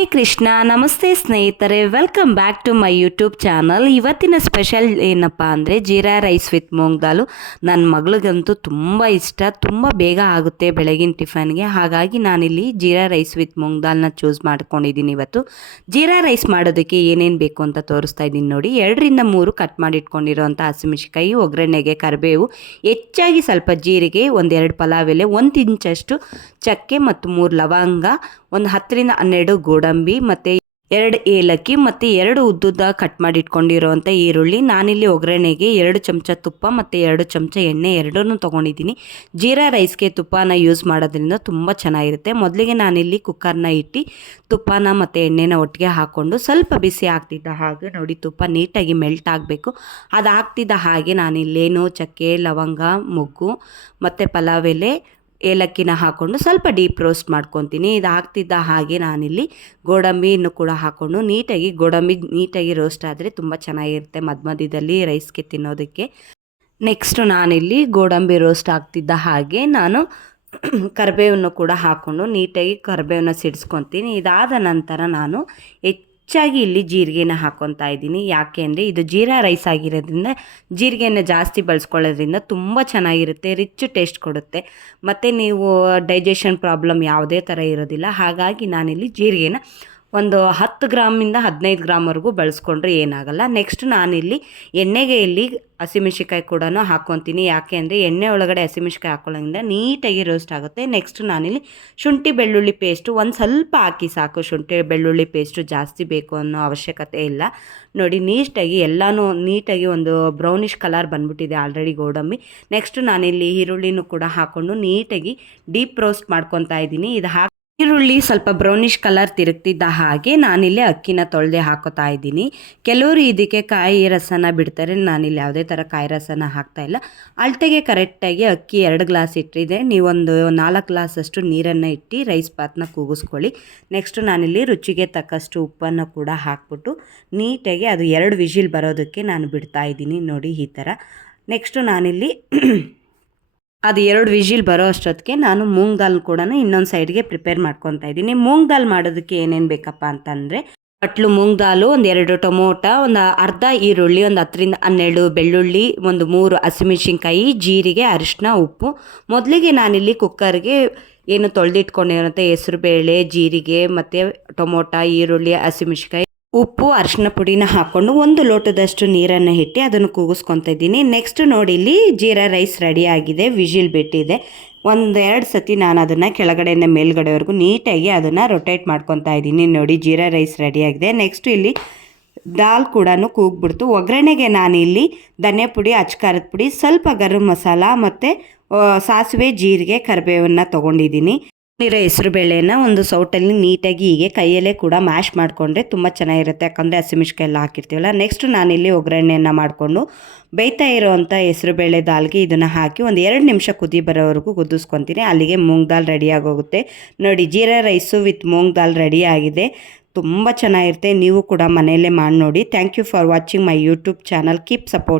ಹರೇ ಕೃಷ್ಣ, ನಮಸ್ತೆ ಸ್ನೇಹಿತರೆ. Welcome back to my YouTube channel ಇವತ್ತಿನ ಸ್ಪೆಷಲ್ ಏನಪ್ಪ ಅಂದರೆ ಜೀರಾ ರೈಸ್ ವಿತ್ ಮೂಂಗ್ ದಾಲು ನನ್ನ ಮಗಳಿಗಂತೂ ತುಂಬ ಇಷ್ಟ, ತುಂಬ ಬೇಗ ಆಗುತ್ತೆ ಬೆಳಗಿನ ಟಿಫನ್ಗೆ ಹಾಗಾಗಿ ನಾನಿಲ್ಲಿ ಜೀರಾ ರೈಸ್ ವಿತ್ ಮೂಂಗ್ ದಾಲ್ನ ಚೂಸ್ ಮಾಡ್ಕೊಂಡಿದ್ದೀನಿ ಇವತ್ತು. ಜೀರಾ ರೈಸ್ ಮಾಡೋದಕ್ಕೆ ಏನೇನು ಬೇಕು ಅಂತ ತೋರಿಸ್ತಾ ಇದ್ದೀನಿ ನೋಡಿ. ಎರಡರಿಂದ ಮೂರು ಕಟ್ ಮಾಡಿಟ್ಕೊಂಡಿರೋಂಥ ಹಸಿಮೆಣಸಿಕಾಯಿ ಒಗ್ಗರಣೆಗೆ ಕರಿಬೇವು, ಹೆಚ್ಚಾಗಿ ಸ್ವಲ್ಪ ಜೀರಿಗೆ, ಒಂದೆರಡು ಪಲಾವ್ ಎಲೆ, ಒಂದು ಇಂಚಷ್ಟು ಚಕ್ಕೆ ಮತ್ತು ಮೂರು ಲವಂಗ ಒಂದು ಹತ್ತರಿಂದ ಹನ್ನೆರಡು ಗೋಡಂಬಿ, ಮತ್ತು ಎರಡು ಏಲಕ್ಕಿ, ಮತ್ತು ಎರಡು ಉದ್ದುದ್ದ ಕಟ್ ಮಾಡಿ ಇಟ್ಕೊಂಡಿರೋವಂಥ ಈರುಳ್ಳಿ. ನಾನಿಲ್ಲಿ ಒಗ್ಗರಣೆಗೆ ಎರಡು ಚಮಚ ತುಪ್ಪ, ಮತ್ತು ಎರಡು ಚಮಚ ಎಣ್ಣೆ ಎರಡನ್ನೂ ತೊಗೊಂಡಿದ್ದೀನಿ. ಜೀರಾ ರೈಸ್ಗೆ ತುಪ್ಪನ ಯೂಸ್ ಮಾಡೋದ್ರಿಂದ ತುಂಬ ಚೆನ್ನಾಗಿರುತ್ತೆ. ಮೊದಲಿಗೆ ನಾನಿಲ್ಲಿ ಕುಕ್ಕರ್ನ ಇಟ್ಟು ತುಪ್ಪನ ಮತ್ತು ಎಣ್ಣೆನ ಒಟ್ಟಿಗೆ ಹಾಕ್ಕೊಂಡು ಸ್ವಲ್ಪ ಬಿಸಿ ಆಗ್ತಿದ್ದ ಹಾಗೆ ನೋಡಿ ತುಪ್ಪ ನೀಟಾಗಿ ಮೆಲ್ಟ್ ಆಗಬೇಕು. ಅದು ಆಗ್ತಿದ್ದ ಹಾಗೆ ನಾನಿಲ್ಲೇನು ಚಕ್ಕೆ, ಲವಂಗ, ಮೊಗ್ಗು, ಮತ್ತು ಪಲಾವ್ ಎಲೆ ಏಲಕ್ಕಿನ ಹಾಕ್ಕೊಂಡು ಸ್ವಲ್ಪ ಡೀಪ್ ರೋಸ್ಟ್ ಮಾಡ್ಕೊತೀನಿ. ಇದು ಆಗ್ತಿದ್ದ ಹಾಗೆ ನಾನಿಲ್ಲಿ ಗೋಡಂಬಿಯನ್ನು ಕೂಡ ಹಾಕ್ಕೊಂಡು ನೀಟಾಗಿ, ಗೋಡಂಬಿ ನೀಟಾಗಿ ರೋಸ್ಟ್ ಆದರೆ ತುಂಬ ಚೆನ್ನಾಗಿರುತ್ತೆ ಮಧ್ಯ ಮಧ್ಯದಲ್ಲಿ ರೈಸ್ಗೆ ತಿನ್ನೋದಕ್ಕೆ. ನೆಕ್ಸ್ಟು ನಾನಿಲ್ಲಿ ಗೋಡಂಬಿ ರೋಸ್ಟ್ ಆಗ್ತಿದ್ದ ಹಾಗೆ ನಾನು ಕರಿಬೇವನ್ನು ಕೂಡ ಹಾಕ್ಕೊಂಡು ನೀಟಾಗಿ ಕರಿಬೇವನ್ನು ಸಿಡಿಸ್ಕೊತೀನಿ. ಇದಾದ ನಂತರ ನಾನು ಹೆಚ್ಚಾಗಿ ಇಲ್ಲಿ ಜೀರಿಗೆನ ಹಾಕ್ಕೊತಾ ಇದ್ದೀನಿ. ಯಾಕೆ ಅಂದರೆ ಇದು ಜೀರಾ ರೈಸ್ ಆಗಿರೋದ್ರಿಂದ ಜೀರಿಗೆನ ಜಾಸ್ತಿ ಬಳಸ್ಕೊಳ್ಳೋದ್ರಿಂದ ತುಂಬ ಚೆನ್ನಾಗಿರುತ್ತೆ, ರಿಚ್ ಟೇಸ್ಟ್ ಕೊಡುತ್ತೆ. ಮತ್ತು ನೀವು ಡೈಜೆಷನ್ ಪ್ರಾಬ್ಲಮ್ ಯಾವುದೇ ಥರ ಇರೋದಿಲ್ಲ. ಹಾಗಾಗಿ ನಾನಿಲ್ಲಿ ಜೀರಿಗೆನ ಒಂದು ಹತ್ತು ಗ್ರಾಮಿಂದ ಹದಿನೈದು ಗ್ರಾಮ್ವರೆಗೂ ಬಳಸ್ಕೊಂಡ್ರೆ ಏನಾಗಲ್ಲ. ನೆಕ್ಸ್ಟ್ ನಾನಿಲ್ಲಿ ಎಣ್ಣೆಗೆ ಇಲ್ಲಿ ಹಸಿಮೆಣ್ಸಿಕಾಯಿ ಕೂಡ ಹಾಕ್ಕೊತೀನಿ. ಯಾಕೆ ಅಂದರೆ ಎಣ್ಣೆ ಒಳಗಡೆ ಹಸಿಮೆಣ್ಸಿಕಾಯಿ ಹಾಕೊಳ್ಳೋದ್ರಿಂದ ನೀಟಾಗಿ ರೋಸ್ಟ್ ಆಗುತ್ತೆ. ನೆಕ್ಸ್ಟ್ ನಾನಿಲ್ಲಿ ಶುಂಠಿ ಬೆಳ್ಳುಳ್ಳಿ ಪೇಸ್ಟು ಒಂದು ಸ್ವಲ್ಪ ಹಾಕಿ ಸಾಕು. ಶುಂಠಿ ಬೆಳ್ಳುಳ್ಳಿ ಪೇಸ್ಟು ಜಾಸ್ತಿ ಬೇಕು ಅನ್ನೋ ಅವಶ್ಯಕತೆ ಇಲ್ಲ. ನೋಡಿ, ನೀಟಾಗಿ ಎಲ್ಲನೂ ನೀಟಾಗಿ ಒಂದು ಬ್ರೌನಿಷ್ ಕಲರ್ ಬಂದ್ಬಿಟ್ಟಿದೆ ಆಲ್ರೆಡಿ ಗೋಡಂಬಿ. ನೆಕ್ಸ್ಟ್ ನಾನಿಲ್ಲಿ ಈರುಳ್ಳಿನೂ ಕೂಡ ಹಾಕ್ಕೊಂಡು ನೀಟಾಗಿ ಡೀಪ್ ರೋಸ್ಟ್ ಮಾಡ್ಕೊತಾ ಇದ್ದೀನಿ. ಇದು ಹಾಕಿ ಈರುಳ್ಳಿ ಸ್ವಲ್ಪ ಬ್ರೌನಿಷ್ ಕಲರ್ ತಿರುಗ್ತಿದ್ದ ಹಾಗೆ ನಾನಿಲ್ಲಿ ಅಕ್ಕಿನ ತೊಳೆದೆ ಹಾಕೋತಾ ಇದ್ದೀನಿ. ಕೆಲವರು ಇದಕ್ಕೆ ಕಾಯಿ ರಸನ ಬಿಡ್ತಾರೆ, ನಾನಿಲ್ಲಿ ಯಾವುದೇ ಥರ ಕಾಯಿ ರಸನ ಹಾಕ್ತಾ ಇಲ್ಲ. ಅಳತೆಗೆ ಕರೆಕ್ಟಾಗಿ ಅಕ್ಕಿ ಎರಡು ಗ್ಲಾಸ್ ಇಟ್ಟಿದೆ. ನೀವೊಂದು ನಾಲ್ಕು ಗ್ಲಾಸಷ್ಟು ನೀರನ್ನು ಇಟ್ಟು ರೈಸ್ ಪಾತ್ನ ಕೂಗಿಸ್ಕೊಳ್ಳಿ. ನೆಕ್ಸ್ಟು ನಾನಿಲ್ಲಿ ರುಚಿಗೆ ತಕ್ಕಷ್ಟು ಉಪ್ಪನ್ನು ಕೂಡ ಹಾಕ್ಬಿಟ್ಟು ನೀಟಾಗಿ ಅದು ಎರಡು ವಿಜಿಲ್ ಬರೋದಕ್ಕೆ ನಾನು ಬಿಡ್ತಾ ಇದ್ದೀನಿ ನೋಡಿ ಈ ಥರ ನೆಕ್ಸ್ಟು ನಾನಿಲ್ಲಿ ಅದು ಎರಡು ವಿಜಿಲ್ ಬರೋ ಅಷ್ಟೊತ್ತಿಗೆ ನಾನು ಮೂಂಗ್ ದಾಲ್ ಕೂಡ ಇನ್ನೊಂದು ಸೈಡ್ಗೆ ಪ್ರಿಪೇರ್ ಮಾಡ್ಕೊತಾ ಇದ್ದೀನಿ. ಮೂಂಗ್ ದಾಲ್ ಮಾಡೋದಕ್ಕೆ ಏನೇನು ಬೇಕಪ್ಪ ಅಂತಂದರೆ, ಕಟ್ಲು ಮೂಂಗ್ ದಾಲು, ಒಂದು ಎರಡು ಟೊಮೊಟ, ಒಂದು ಅರ್ಧ ಈರುಳ್ಳಿ, ಒಂದು ಹತ್ತರಿಂದ ಹನ್ನೆರಡು ಬೆಳ್ಳುಳ್ಳಿ, ಒಂದು ಮೂರು ಹಸಿಮೆಣ್ಸಿನ್ಕಾಯಿ, ಜೀರಿಗೆ ಅರಿಶಿನ ಉಪ್ಪು. ಮೊದಲಿಗೆ ನಾನಿಲ್ಲಿ ಕುಕ್ಕರ್ಗೆ ಏನು ತೊಳೆದಿಟ್ಕೊಂಡಿರೋಂಥ ಹೆಸರುಬೇಳೆ ಜೀರಿಗೆ, ಮತ್ತು ಟೊಮೊಟೊ, ಈರುಳ್ಳಿ, ಹಸಿಮೆಣ್ಸಿನ್ಕಾಯಿ ಉಪ್ಪು ಅರಿಶಿನ ಪುಡಿನ ಹಾಕ್ಕೊಂಡು ಒಂದು ಲೋಟದಷ್ಟು ನೀರನ್ನು ಇಟ್ಟು ಅದನ್ನು ಕೂಗಿಸ್ಕೊತಾ ಇದ್ದೀನಿ. ನೆಕ್ಸ್ಟ್ ನೋಡಿ ಇಲ್ಲಿ ಜೀರಾ ರೈಸ್ ರೆಡಿ ಆಗಿದೆ, ವಿಜಿಲ್ ಬಿಟ್ಟಿದೆ. ಒಂದೆರಡು ಸತಿ ನಾನು ಅದನ್ನು ಕೆಳಗಡೆಯಿಂದ ಮೇಲ್ಗಡೆವರೆಗೂ ನೀಟಾಗಿ ಅದನ್ನು ರೊಟೇಟ್ ಮಾಡ್ಕೊತಾ ಇದ್ದೀನಿ. ನೋಡಿ, ಜೀರಾ ರೈಸ್ ರೆಡಿಯಾಗಿದೆ ನೆಕ್ಸ್ಟ್ ಇಲ್ಲಿ ದಾಲ್ ಕೂಡ ಕೂಗ್ಬಿಡ್ತು. ಒಗ್ಗರಣೆಗೆ ನಾನಿಲ್ಲಿ ಧನ್ಯ ಪುಡಿ ಅಚ್ಕಾರದ ಪುಡಿ, ಸ್ವಲ್ಪ ಗರಂ ಮಸಾಲ ಮತ್ತು ಸಾಸಿವೆ, ಜೀರಿಗೆ, ಕರಿಬೇವನ್ನು ತೊಗೊಂಡಿದ್ದೀನಿ. ಇರೋ ಹೆಸರು ಬೇಳೆನ ಒಂದು ಸೌಟಲ್ಲಿ ನೀಟಾಗಿ ಹೀಗೆ ಕೈಯಲ್ಲೇ ಕೂಡ ಮ್ಯಾಶ್ ಮಾಡಿಕೊಂಡ್ರೆ ತುಂಬ ಚೆನ್ನಾಗಿರುತ್ತೆ. ಯಾಕಂದರೆ ಹಸಿಮಿಷ್ಕಾಯಿ ಎಲ್ಲ ಹಾಕಿರ್ತೀವಲ್ಲ ನೆಕ್ಸ್ಟ್ ನಾನಿಲ್ಲಿ ಒಗ್ಗರಣೆಯನ್ನು ಮಾಡಿಕೊಂಡು ಬೇಯ್ತಾ ಇರೋವಂಥ ಹೆಸರು ಬೇಳೆ ದಾಲ್ಗೆ ಇದನ್ನು ಹಾಕಿ ಒಂದು ಎರಡು ನಿಮಿಷ ಕುದಿ ಬರೋವರೆಗೂ ಕುದಿಸ್ಕೊತೀನಿ. ಅಲ್ಲಿಗೆ ಮೂಂಗ್ ದಾಲ್ ರೆಡಿಯಾಗೋಗುತ್ತೆ ನೋಡಿ, jeera rice with moong dal ready ಆಗಿದೆ. ತುಂಬ ಚೆನ್ನಾಗಿರುತ್ತೆ. ನೀವು ಕೂಡ ಮನೆಯಲ್ಲೇ ಮಾಡಿ ನೋಡಿ thank you for watching my YouTube channel keep support